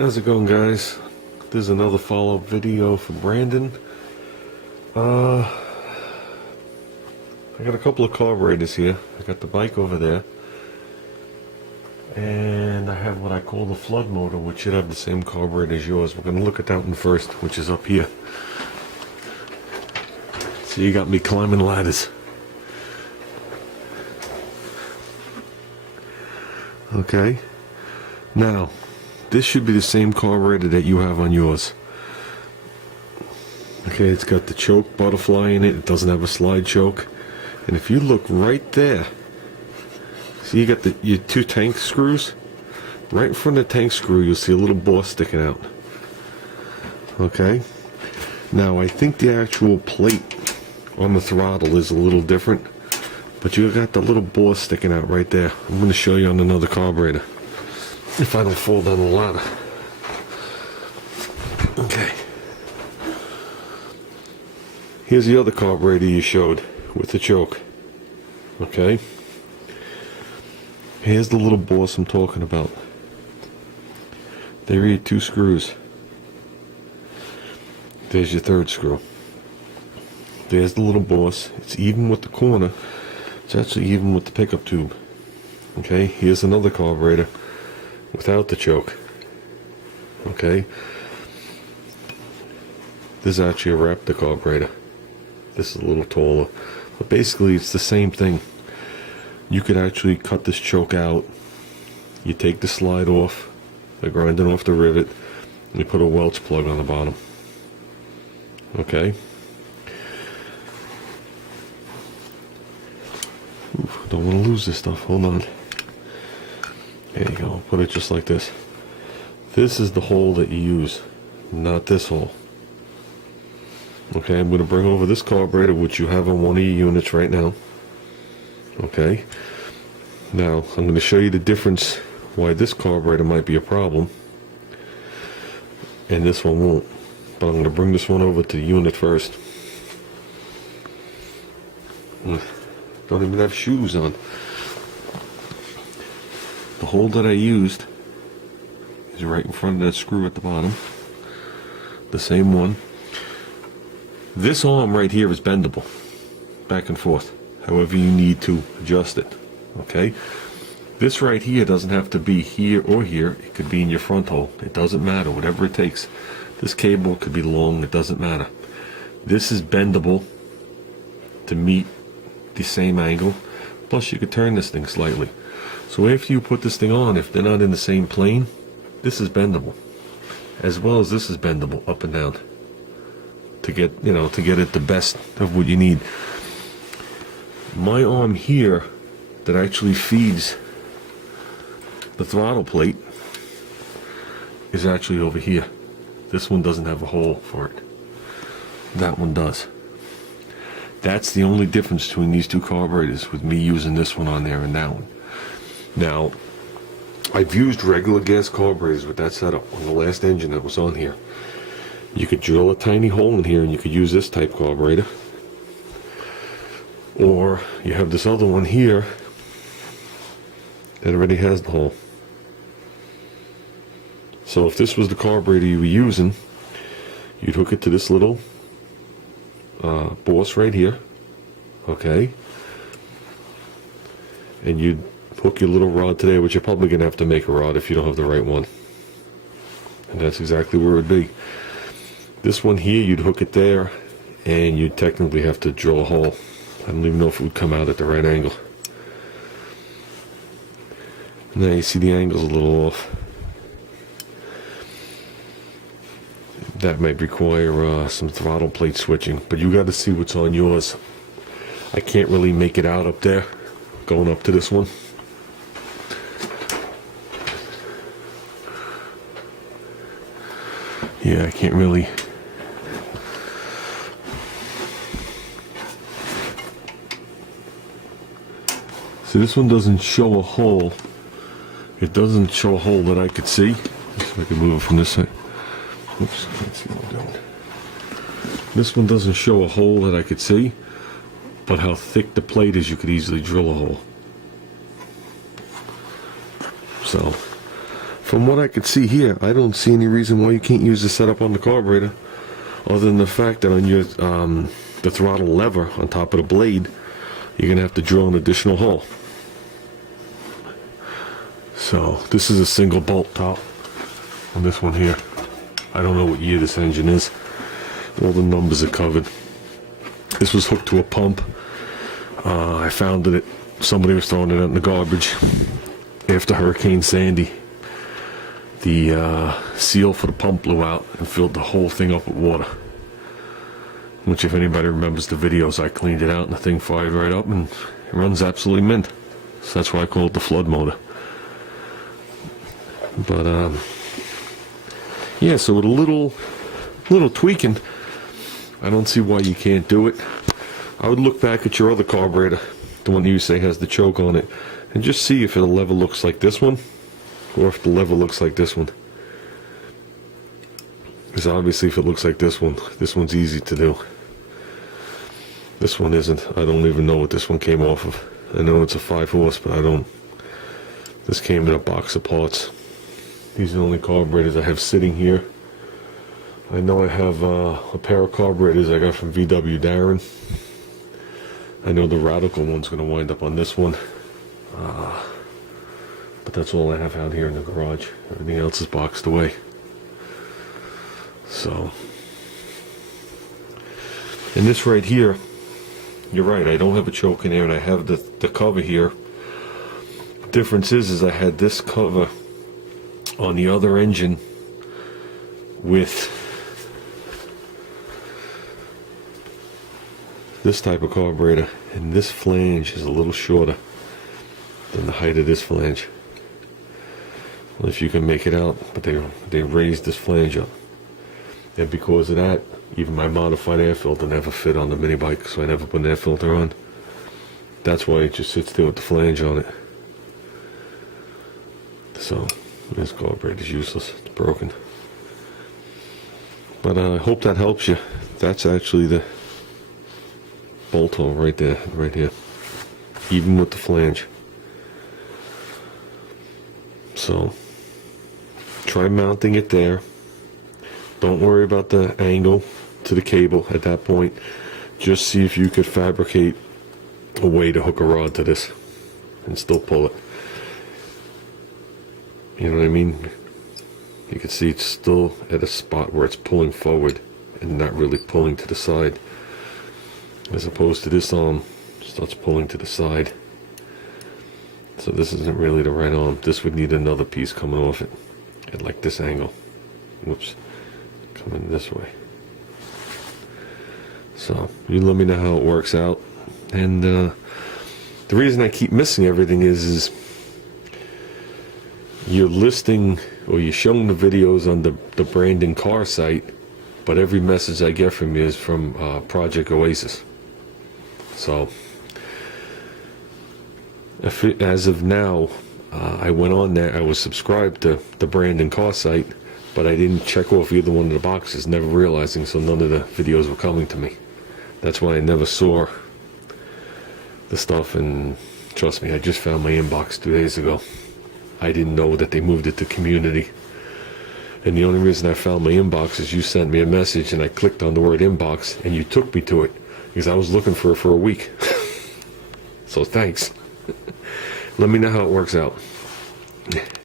How's it going, guys? This is another follow-up video for Brandon. I got a couple of carburetors here. I got the bike over there, and I have what I call the flood motor, which should have the same carburetor as yours. We're going to look at that one first, which is up here. So you got me climbing ladders. Okay, now this should be the same carburetor that you have on yours. Okay, it's got the choke butterfly in it. It doesn't have a slide choke. And if you look right there, see you got your two tank screws? Right in front of the tank screw, you'll see a little bore sticking out. Okay? Now, I think the actual plate on the throttle is a little different, but you got the little bore sticking out right there. I'm going to show you on another carburetor, if I don't fall down the ladder. Okay. Here's the other carburetor you showed with the choke. Okay. Here's the little boss I'm talking about. There are your two screws. There's your third screw. There's the little boss. It's even with the corner. It's actually even with the pickup tube. Okay. Here's another carburetor without the choke. Okay. This is actually a Raptor carburetor. This is a little taller, but basically it's the same thing. You could actually cut this choke out. You take the slide off, the grinding off the rivet, and you put a Welch plug on the bottom. Okay. Ooh, don't want to lose this stuff. Hold on. There you go. Put it just like this. This is the hole that you use, not this hole. Okay, I'm going to bring over this carburetor, which you have on one of your units right now. Okay. Now, I'm going to show you the difference why this carburetor might be a problem and this one won't. But I'm going to bring this one over to the unit first. Don't even have shoes on. The hole that I used is right in front of that screw at the bottom. The same one. This arm right here is bendable, back and forth, however you need to adjust it. Okay? This right here doesn't have to be here or here. It could be in your front hole. It doesn't matter, whatever it takes. This cable could be long, it doesn't matter. This is bendable to meet the same angle. Plus you could turn this thing slightly. So after you put this thing on, if they're not in the same plane, this is bendable. As well as this is bendable up and down. To get it the best of what you need. My arm here that actually feeds the throttle plate is actually over here. This one doesn't have a hole for it. That one does. That's the only difference between these two carburetors, with me using this one on there and that one. Now, I've used regular gas carburetors with that setup on the last engine that was on here. You could drill a tiny hole in here and you could use this type carburetor. Or you have this other one here that already has the hole. So if this was the carburetor you were using, you'd hook it to this little boss right here. Okay. And you'd hook your little rod to there, which you're probably going to have to make a rod if you don't have the right one. And that's exactly where it would be. This one here, you'd hook it there, and you'd technically have to drill a hole. I don't even know if it would come out at the right angle. Now you see the angle's a little off. That might require some throttle plate switching, but you got to see what's on yours. I can't really make it out up there, going up to this one. Yeah, I can't really. So this one doesn't show a hole. It doesn't show a hole that I could see. Let's see if I can move it from this side. Oops, let's see what I'm doing. This one doesn't show a hole that I could see, but how thick the plate is, you could easily drill a hole. So from what I could see here, I don't see any reason why you can't use the setup on the carburetor, other than the fact that on your the throttle lever on top of the blade, you're gonna have to drill an additional hole. So this is a single bolt top on this one here. I don't know what year this engine is. All the numbers are covered. This was hooked to a pump. I found it. Somebody was throwing it out in the garbage after Hurricane Sandy. The seal for the pump blew out and filled the whole thing up with water. Which, if anybody remembers the videos, I cleaned it out and the thing fired right up and it runs absolutely mint. So that's why I call it the flood motor. But yeah, so with a little tweaking, I don't see why you can't do it. I would look back at your other carburetor, the one you say has the choke on it, and just see if the lever looks like this one, or if the lever looks like this one. Because obviously if it looks like this one's easy to do. This one isn't. I don't even know what this one came off of. I know it's a 5-horse, but I don't. This came in a box of parts. These are the only carburetors I have sitting here. I know I have a pair of carburetors I got from VW Darren. I know the Radical one's going to wind up on this one. But that's all I have out here in the garage. Everything else is boxed away. So, and this right here, you're right, I don't have a choke in there, and I have the cover here. The difference is I had this cover on the other engine with this type of carburetor, and this flange is a little shorter than the height of this flange. Well, if you can make it out, but they raised this flange up, and because of that, even my modified air filter never fit on the mini bike, so I never put an air filter on. That's why it just sits there with the flange on it. So this carburetor is useless. It's broken. But I hope that helps you. That's actually the bolt hole right there, right here, even with the flange. So try mounting it there. Don't worry about the angle to the cable at that point. Just see if you could fabricate a way to hook a rod to this and still pull it. You know what I mean? You can see it's still at a spot where it's pulling forward and not really pulling to the side, as opposed to this arm starts pulling to the side. So this isn't really the right arm. This would need another piece coming off it at like this angle. Whoops. Coming this way. So you let me know how it works out. And the reason I keep missing everything is you're listing, or you're showing the videos on the Brandon Car site, but every message I get from you is from Project Oasis. So as of now, I went on there, I was subscribed to the Brandon Car site, but I didn't check off either one of the boxes, never realizing, so none of the videos were coming to me. That's why I never saw the stuff, and trust me, I just found my inbox 2 days ago. I didn't know that they moved it to community. And the only reason I found my inbox is you sent me a message and I clicked on the word inbox and you took me to it, because I was looking for it for a week. So thanks. Let me know how it works out.